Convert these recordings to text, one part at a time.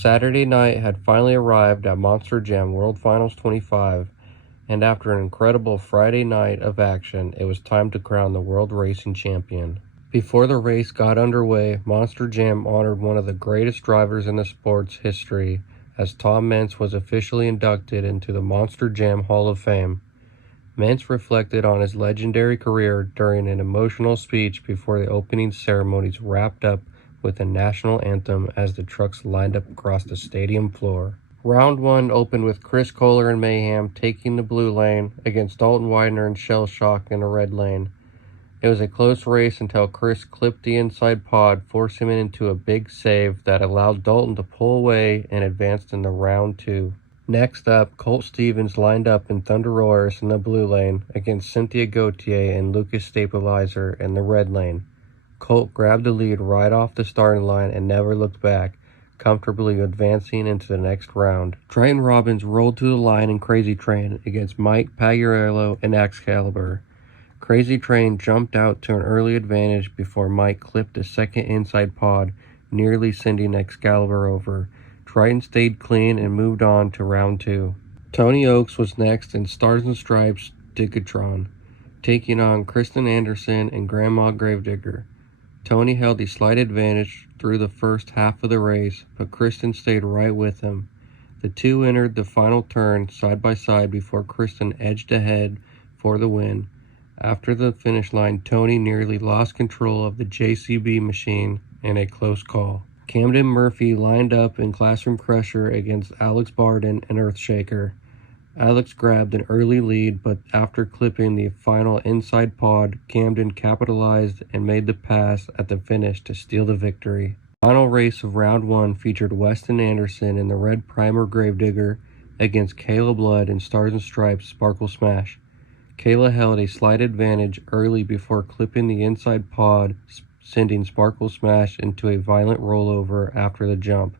Saturday night had finally arrived at Monster Jam World Finals 25, and after an incredible Friday night of action, it was time to crown the World Racing Champion. Before the race got underway, Monster Jam honored one of the greatest drivers in the sport's history, as Tom Meents was officially inducted into the Monster Jam Hall of Fame. Meents reflected on his legendary career during an emotional speech before the opening ceremonies wrapped up with a national anthem as the trucks lined up across the stadium floor. Round 1 opened with Chris Kohler and Mayhem taking the blue lane against Dalton Widener and Shell Shock in the red lane. It was a close race until Chris clipped the inside pod, forcing him into a big save that allowed Dalton to pull away and advanced into round 2. Next up, Colt Stevens lined up in Thunder Roars in the blue lane against Cynthia Gauthier and Lucas Stabilizer in the red lane. Colt grabbed the lead right off the starting line and never looked back, comfortably advancing into the next round. Triton Robbins rolled to the line in Crazy Train against Mike Pagliarello and Excalibur. Crazy Train jumped out to an early advantage before Mike clipped a second inside pod, nearly sending Excalibur over. Triton stayed clean and moved on to round 2. Tony Oaks was next in Stars and Stripes Digatron, taking on Kristen Anderson and Grandma Gravedigger. Tony held a slight advantage through the first half of the race, but Kristen stayed right with him. The two entered the final turn side by side before Kristen edged ahead for the win. After the finish line, Tony nearly lost control of the JCB machine in a close call. Camden Murphy lined up in Classroom Crusher against Alex Barden and Earthshaker. Alex grabbed an early lead, but after clipping the final inside pod, Camden capitalized and made the pass at the finish to steal the victory. The final race of round 1 featured Weston Anderson in the red primer Gravedigger against Kayla Blood in Stars and Stripes Sparkle Smash. Kayla held a slight advantage early before clipping the inside pod, sending Sparkle Smash into a violent rollover after the jump.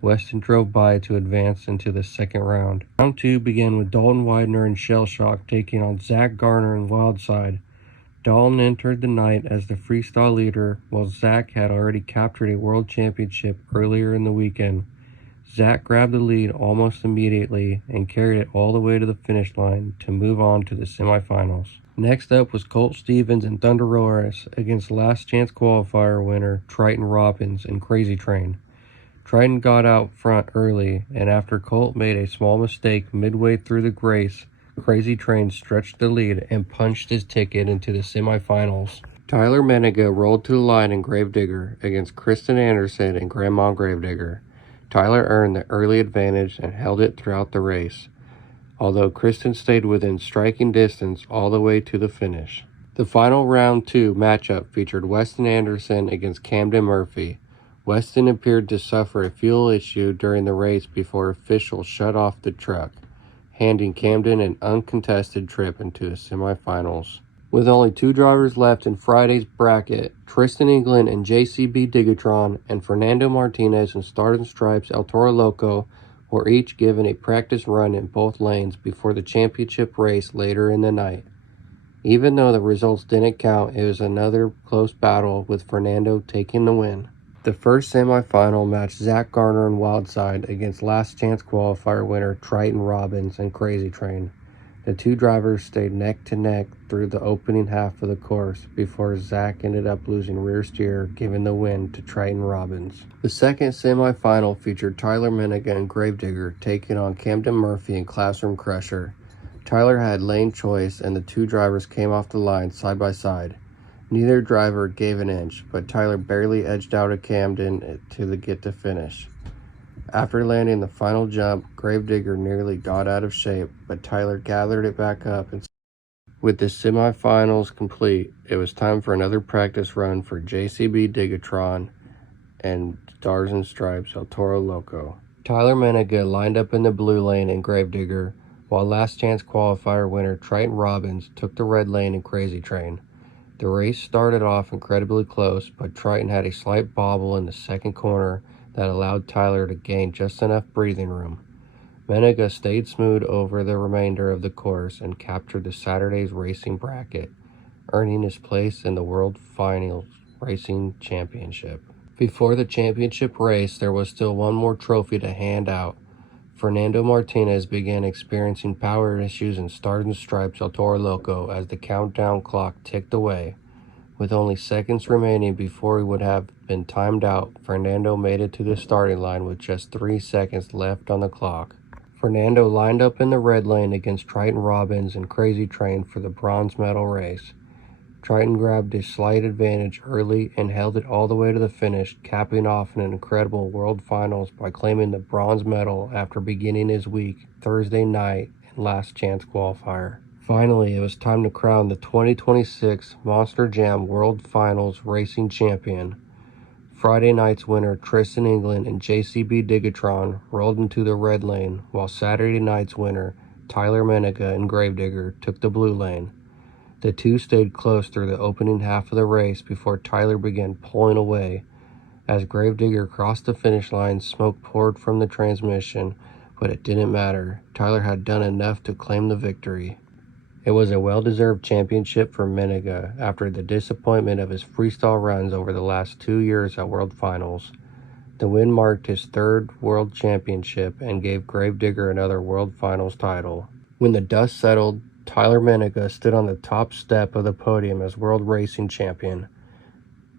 Weston drove by to advance into the second round. Round 2 began with Dalton Widener and Shell Shock taking on Zach Garner and Wildside. Dalton entered the night as the freestyle leader, while Zach had already captured a world championship earlier in the weekend. Zach grabbed the lead almost immediately and carried it all the way to the finish line to move on to the semifinals. Next up was Colt Stevens and Thunder Roars against Last Chance qualifier winner Triton Robbins and Crazy Train. Triton got out front early, and after Colt made a small mistake midway through the race, Crazy Train stretched the lead and punched his ticket into the semifinals. Tyler Menega rolled to the line in Gravedigger against Kristen Anderson and Grandma Gravedigger. Tyler earned the early advantage and held it throughout the race, although Kristen stayed within striking distance all the way to the finish. The final round 2 matchup featured Weston Anderson against Camden Murphy. Weston appeared to suffer a fuel issue during the race before officials shut off the truck, handing Camden an uncontested trip into the semifinals. With only 2 drivers left in Friday's bracket, Tristan England and JCB Digatron and Fernando Martinez and Stars and Stripes El Toro Loco were each given a practice run in both lanes before the championship race later in the night. Even though the results didn't count, it was another close battle with Fernando taking the win. The first semifinal matched Zach Garner and Wildside against Last Chance qualifier winner Triton Robbins and Crazy Train. The two drivers stayed neck to neck through the opening half of the course before Zach ended up losing rear steer, giving the win to Triton Robbins. The second semifinal featured Tyler Menega and Gravedigger taking on Camden Murphy and Classroom Crusher. Tyler had lane choice and the two drivers came off the line side by side. Neither driver gave an inch, but Tyler barely edged out of Camden to get to finish. After landing the final jump, Gravedigger nearly got out of shape, but Tyler gathered it back up. With the semifinals complete, it was time for another practice run for JCB Digatron and Stars and Stripes El Toro Loco. Tyler Menega lined up in the blue lane in Gravedigger, while Last Chance qualifier winner Triton Robbins took the red lane in Crazy Train. The race started off incredibly close, but Triton had a slight bobble in the second corner that allowed Tyler to gain just enough breathing room. Menega stayed smooth over the remainder of the course and captured the Saturday's racing bracket, earning his place in the World Finals Racing Championship. Before the championship race, there was still one more trophy to hand out. Fernando Martinez began experiencing power issues in Stars and Stripes El Toro Loco as the countdown clock ticked away. With only seconds remaining before he would have been timed out, Fernando made it to the starting line with just 3 seconds left on the clock. Fernando lined up in the red lane against Triton Robbins and Crazy Train for the bronze medal race. Triton grabbed a slight advantage early and held it all the way to the finish, capping off an incredible World Finals by claiming the bronze medal after beginning his week Thursday night in Last Chance qualifier. Finally, it was time to crown the 2026 Monster Jam World Finals Racing Champion. Friday night's winner Tristan England and JCB Digatron rolled into the red lane, while Saturday night's winner Tyler Menega and Gravedigger took the blue lane. The two stayed close through the opening half of the race before Tyler began pulling away. As Gravedigger crossed the finish line, smoke poured from the transmission, but it didn't matter. Tyler had done enough to claim the victory. It was a well-deserved championship for Menega after the disappointment of his freestyle runs over the last 2 years at World Finals. The win marked his third World Championship and gave Gravedigger another World Finals title. When the dust settled, Tyler Menega stood on the top step of the podium as World Racing Champion.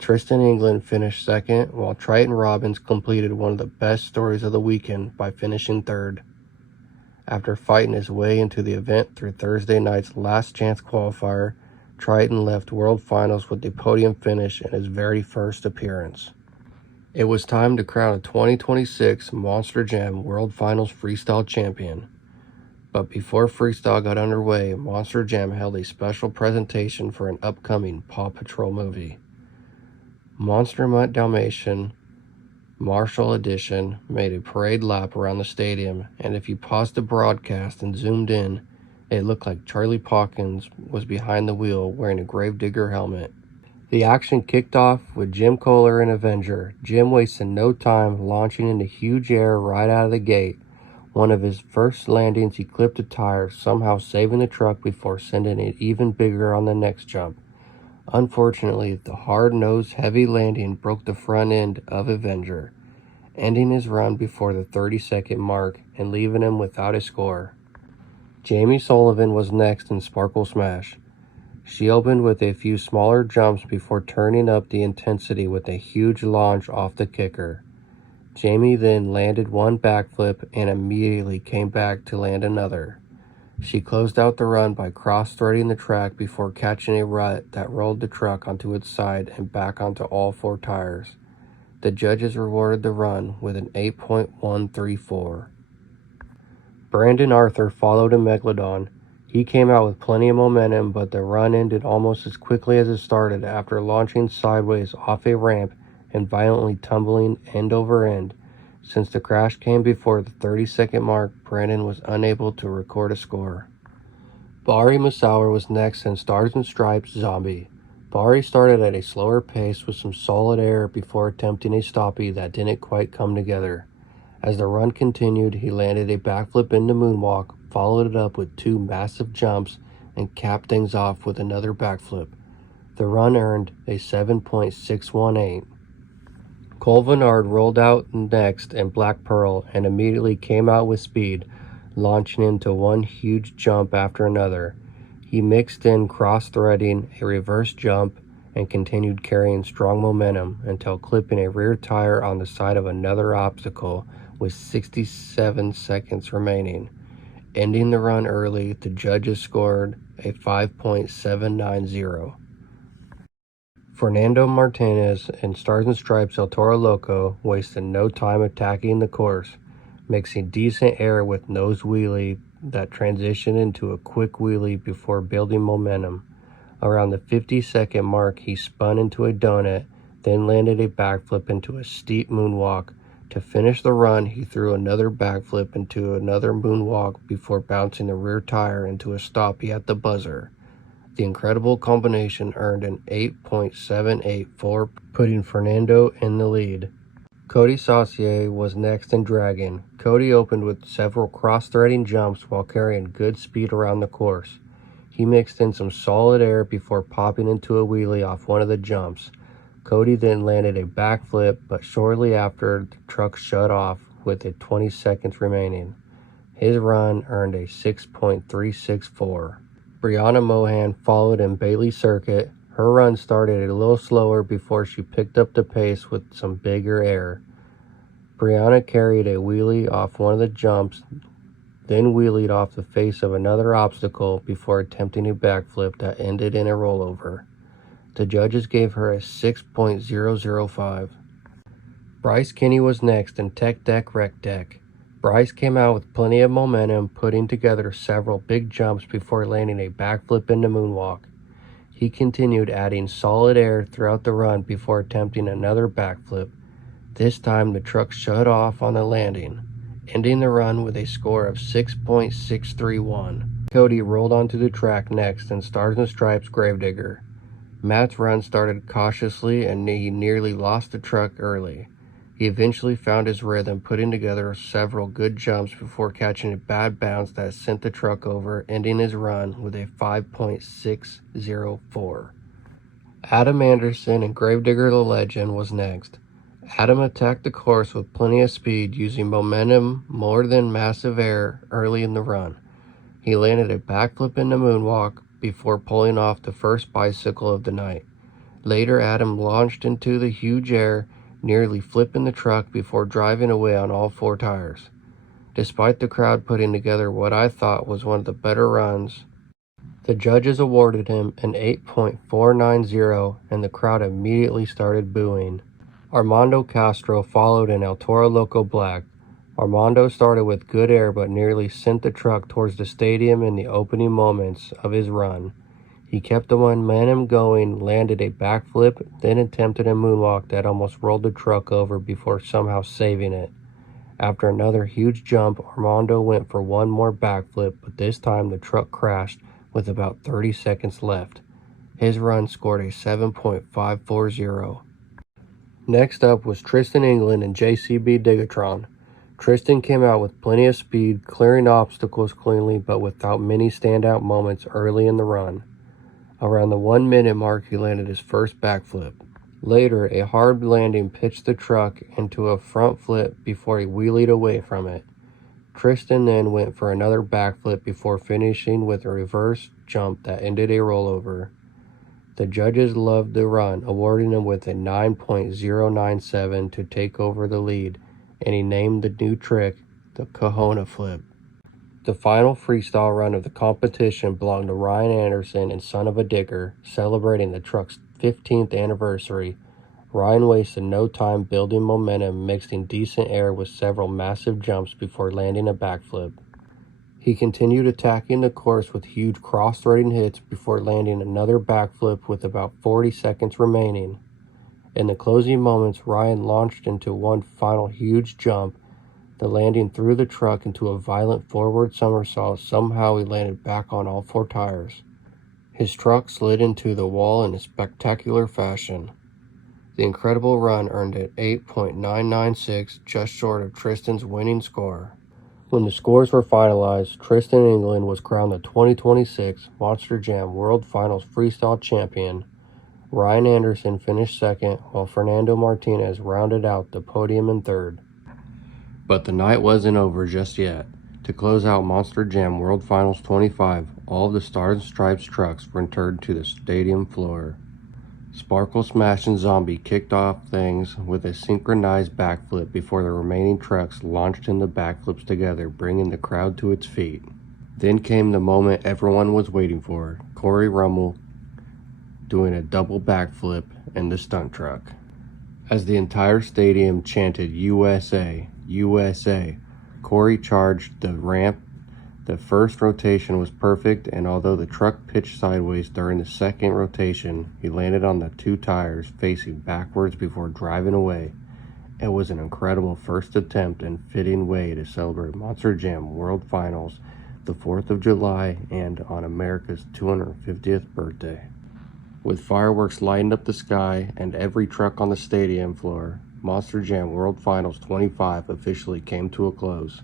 Tristan England finished second, while Triton Robbins completed one of the best stories of the weekend by finishing third. After fighting his way into the event through Thursday night's Last Chance qualifier, Triton left World Finals with a podium finish in his very first appearance. It was time to crown a 2026 Monster Jam World Finals Freestyle Champion. But before Freestyle got underway, Monster Jam held a special presentation for an upcoming Paw Patrol movie. Monster Mutt Dalmatian Marshall Edition made a parade lap around the stadium, and if you paused the broadcast and zoomed in, it looked like Charlie Hawkins was behind the wheel wearing a Gravedigger helmet. The action kicked off with Jim Kohler and Avenger. Jim wasted no time launching into huge air right out of the gate. One of his first landings, he clipped a tire, somehow saving the truck before sending it even bigger on the next jump. Unfortunately, the hard-nosed, heavy landing broke the front end of Avenger, ending his run before the 30-second mark and leaving him without a score. Jamie Sullivan was next in Sparkle Smash. She opened with a few smaller jumps before turning up the intensity with a huge launch off the kicker. Jamie then landed one backflip and immediately came back to land another. She closed out the run by cross-threading the track before catching a rut that rolled the truck onto its side and back onto all 4 tires. The judges rewarded the run with an 8.134. Brandon Arthur followed in Megalodon. He came out with plenty of momentum, but the run ended almost as quickly as it started after launching sideways off a ramp and violently tumbling end over end. Since the crash came before the 30-second mark, Brandon was unable to record a score. Bari Musauer was next in Stars and Stripes Zombie. Bari started at a slower pace with some solid air before attempting a stoppie that didn't quite come together. As the run continued, he landed a backflip into moonwalk, followed it up with 2 massive jumps, and capped things off with another backflip. The run earned a 7.618. Cole Vennard rolled out next in Black Pearl and immediately came out with speed, launching into one huge jump after another. He mixed in cross-threading, a reverse jump, and continued carrying strong momentum until clipping a rear tire on the side of another obstacle with 67 seconds remaining. Ending the run early, the judges scored a 5.790. Fernando Martinez in Stars and Stripes El Toro Loco wasted no time attacking the course, mixing decent air with nose wheelie that transitioned into a quick wheelie before building momentum. Around the 50-second mark, he spun into a donut, then landed a backflip into a steep moonwalk. To finish the run, he threw another backflip into another moonwalk before bouncing the rear tire into a stoppie at the buzzer. The incredible combination earned an 8.784, putting Fernando in the lead. Cody Saucier was next in Dragon. Cody opened with several cross-threading jumps while carrying good speed around the course. He mixed in some solid air before popping into a wheelie off one of the jumps. Cody then landed a backflip, but shortly after, the truck shut off with 20 seconds remaining. His run earned a 6.364. Brianna Mohan followed in Bailey's circuit. Her run started a little slower before she picked up the pace with some bigger air. Brianna carried a wheelie off one of the jumps, then wheelied off the face of another obstacle before attempting a backflip that ended in a rollover. The judges gave her a 6.005. Bryce Kinney was next in Tech Deck Rec Deck. Bryce came out with plenty of momentum, putting together several big jumps before landing a backflip in the moonwalk. He continued adding solid air throughout the run before attempting another backflip. This time the truck shut off on the landing, ending the run with a score of 6.631. Cody rolled onto the track next in Stars and Stripes Gravedigger. Matt's run started cautiously and he nearly lost the truck early. He eventually found his rhythm, putting together several good jumps before catching a bad bounce that sent the truck over, ending his run with a 5.604. Adam Anderson and Gravedigger the Legend was next. Adam attacked the course with plenty of speed, using momentum more than massive air early in the run. He landed a backflip in the moonwalk before pulling off the first bicycle of the night. Later, Adam launched into the huge air, nearly flipping the truck before driving away on all four tires. Despite the crowd putting together what I thought was one of the better runs, the judges awarded him an 8.490 and the crowd immediately started booing. Armando Castro followed in El Toro Loco Black. Armando started with good air but nearly sent the truck towards the stadium in the opening moments of his run. He kept the momentum going, landed a backflip, then attempted a moonwalk that almost rolled the truck over before somehow saving it. After another huge jump, Armando went for one more backflip, but this time the truck crashed with about 30 seconds left. His run scored a 7.540. Next up was Tristan England and JCB Digatron. Tristan came out with plenty of speed, clearing obstacles cleanly but without many standout moments early in the run. Around the 1 minute mark, he landed his first backflip. Later, a hard landing pitched the truck into a front flip before he wheelied away from it. Tristan then went for another backflip before finishing with a reverse jump that ended a rollover. The judges loved the run, awarding him with a 9.097 to take over the lead, and he named the new trick the Kahona Flip. The final freestyle run of the competition belonged to Ryan Anderson and Son of a Digger, celebrating the truck's 15th anniversary. Ryan wasted no time building momentum, mixing decent air with several massive jumps before landing a backflip. He continued attacking the course with huge cross-threading hits before landing another backflip with about 40 seconds remaining. In the closing moments, Ryan launched into one final huge jump. The landing threw the truck into a violent forward somersault. Somehow he landed back on all four tires. His truck slid into the wall in a spectacular fashion. The incredible run earned it 8.996, just short of Tristan's winning score. When the scores were finalized, Tristan England was crowned the 2026 Monster Jam World Finals Freestyle Champion. Ryan Anderson finished second, while Fernando Martinez rounded out the podium in third. But the night wasn't over just yet. To close out Monster Jam World Finals 25, all of the Stars and Stripes trucks were returned to the stadium floor. Sparkle Smash and Zombie kicked off things with a synchronized backflip before the remaining trucks launched into backflips together, bringing the crowd to its feet. Then came the moment everyone was waiting for, Corey Rummel doing a double backflip in the stunt truck. As the entire stadium chanted USA, USA, Corey charged the ramp. The first rotation was perfect, and although the truck pitched sideways during the second rotation, he landed on the two tires facing backwards before driving away. It was an incredible first attempt and fitting way to celebrate Monster Jam World Finals the 4th of July and on America's 250th birthday. With fireworks lighting up the sky and every truck on the stadium floor, Monster Jam World Finals 25 officially came to a close.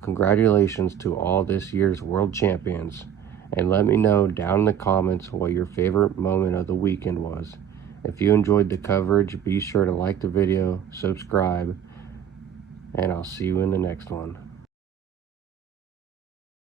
Congratulations to all this year's world champions, and let me know down in the comments what your favorite moment of the weekend was. If you enjoyed the coverage, be sure to like the video, subscribe, and I'll see you in the next one.